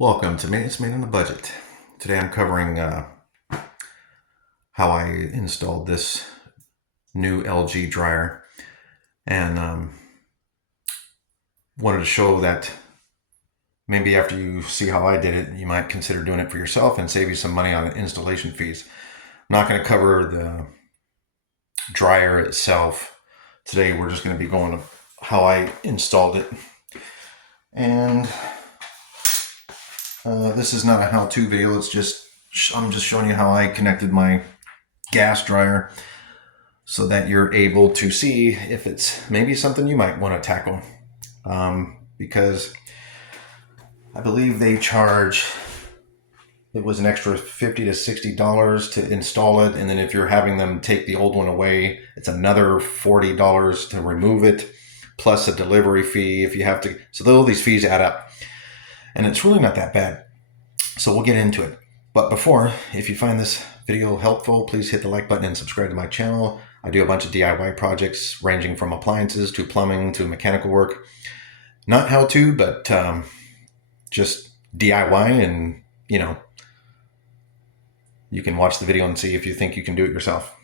Welcome to Maintenance Made on a Budget. Today I'm covering how I installed this new LG dryer, and wanted to show that maybe after you see how I did it, you might consider doing it for yourself and save you some money on installation fees. I'm not going to cover the dryer itself today. We're just going to be going to how I installed it. And this is not a how-to video. It's just I'm just showing you how I connected my gas dryer so that you're able to see if it's maybe something you might want to tackle. Because I believe they charge, it was an extra $50 to $60 to install it, and then if you're having them take the old one away, it's another $40 to remove it, plus a delivery fee if you have to. So all these fees add up. And it's really not that bad. So we'll get into it. But before, if you find this video helpful, please hit the like button and subscribe to my channel. I do a bunch of DIY projects ranging from appliances to plumbing to mechanical work. Not how to, but just DIY, and you can watch the video and see if you think you can do it yourself.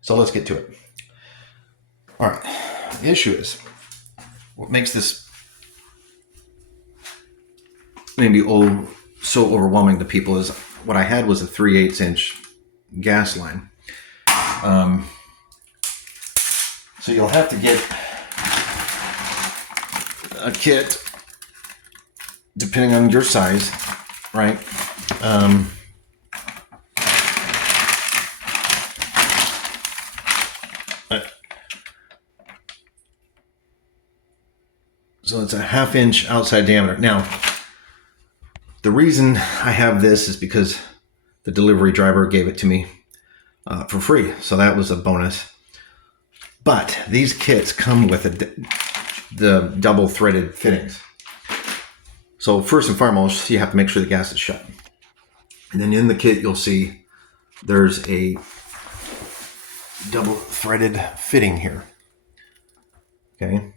So let's get to it. All right, the issue is, what makes this maybe so overwhelming to people is what I had was a 3/8 inch gas line. So you'll have to get a kit depending on your size, right? So it's a 1/2 inch outside diameter. Now, the reason I have this is because the delivery driver gave it to me for free. So that was a bonus. But these kits come with the double threaded fittings. So first and foremost, you have to make sure the gas is shut. And then in the kit, you'll see there's a double threaded fitting here. Okay.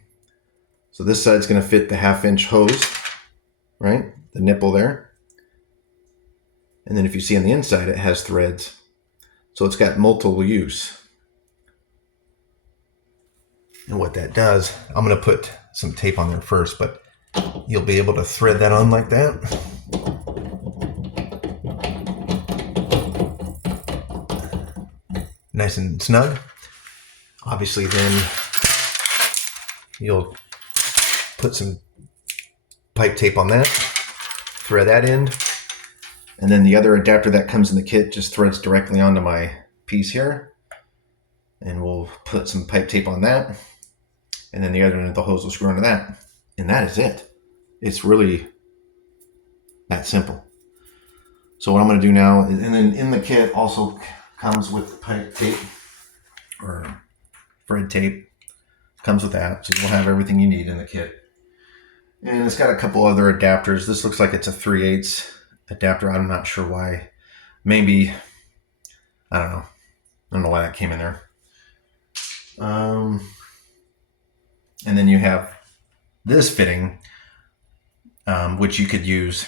So this side's going to fit the 1/2 inch hose, right? The nipple there. And then if you see on the inside, it has threads. So it's got multiple use. And what that does, I'm going to put some tape on there first, but you'll be able to thread that on like that. Nice and snug. Obviously then you'll put some pipe tape on that, thread that end, and then the other adapter that comes in the kit just threads directly onto my piece here, and we'll put some pipe tape on that, and then the other end of the hose will screw into that, and that is it. It's really that simple. So what I'm going to do now, and then in the kit also comes with pipe tape or thread tape, comes with that, so you'll have everything you need in the kit. And it's got a couple other adapters. This looks like it's a 3/8 adapter. I'm not sure why. Maybe, I don't know. I don't know why that came in there. And then you have this fitting, which you could use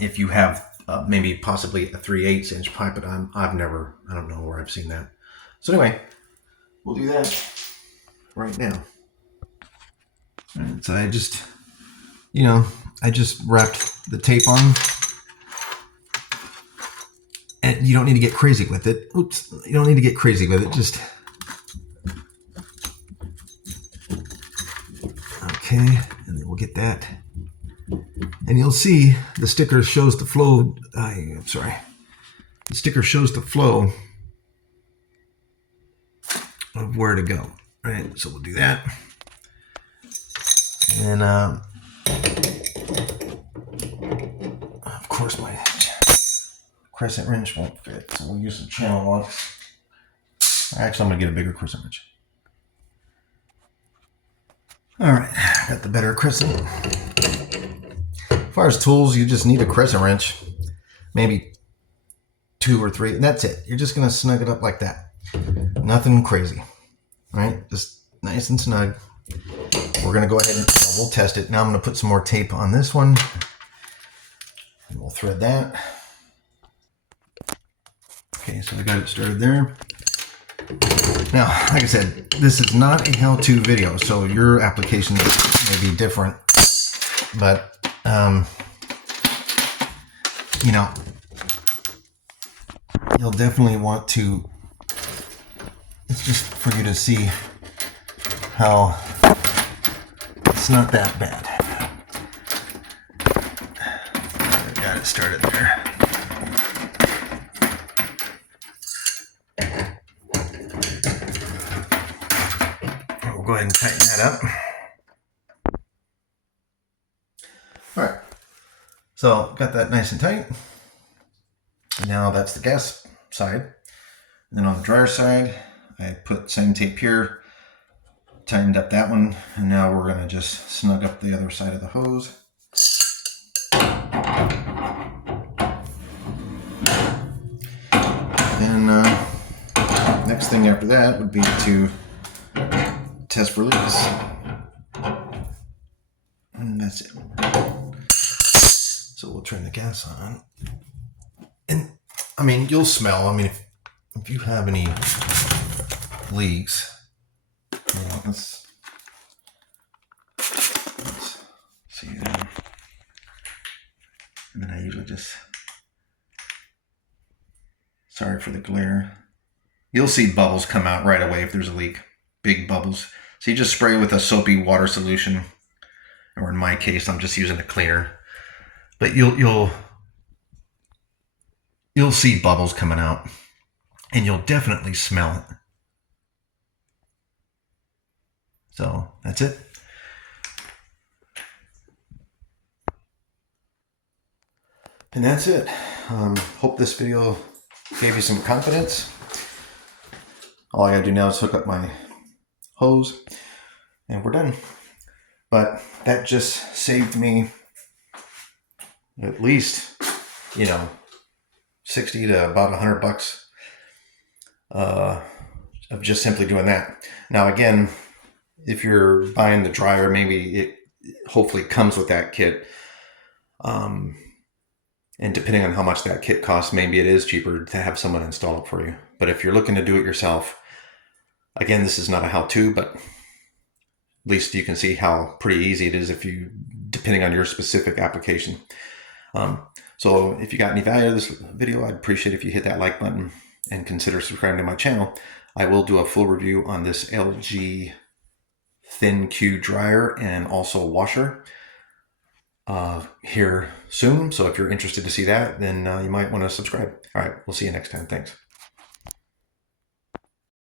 if you have maybe possibly a 3/8 inch pipe, but I don't know where I've seen that. So anyway, we'll do that right now. And so I just wrapped the tape on, and you don't need to get crazy with it. Oops, you don't need to get crazy with it. Just, okay, and then we'll get that. And you'll see the sticker shows the flow. The sticker shows the flow of where to go. Right, so we'll do that. And of course my crescent wrench won't fit, so we'll use some channel locks. Actually, I'm gonna get a bigger crescent wrench. All right, got the better crescent. As far as tools, you just need a crescent wrench, maybe 2 or 3, and that's it. You're just gonna snug it up like that. Nothing crazy, right? Just nice and snug. We're going to go ahead and we'll test it. Now I'm going to put some more tape on this one thread that. Okay, so I got it started there. Now, like I said, this is not a how-to video, so your application may be different, but you know, you'll definitely want to, it's just for you to see how it's not that bad. I got it started there. We'll go ahead and tighten that up. All right, so got that nice and tight. Now that's the gas side. And then on the dryer side, I put same tape here, tightened up that one, and now we're gonna just snug up the other side of the hose. And next thing after that would be to test for leaks. And that's it. So we'll turn the gas on. And I mean, you'll smell. I mean, if you have any leaks, let's see them. And then I usually just, sorry for the glare. You'll see bubbles come out right away if there's a leak, big bubbles. So you just spray with a soapy water solution, or in my case, I'm just using a cleaner. But you'll see bubbles coming out, and you'll definitely smell it. So that's it. And that's it. Hope this video gave you some confidence. All I gotta do now is hook up my hose and we're done. But that just saved me at least, 60 to about $100 of just simply doing that. Now again, if you're buying the dryer, maybe it hopefully comes with that kit. And depending on how much that kit costs, maybe it is cheaper to have someone install it for you. But if you're looking to do it yourself, again, this is not a how-to, but at least you can see how pretty easy it is depending on your specific application. So if you got any value out of this video, I'd appreciate if you hit that like button and consider subscribing to my channel. I will do a full review on this LG thinQ dryer and also washer here soon. So if you're interested to see that, then you might want to subscribe. All right, we'll see you next time. Thanks.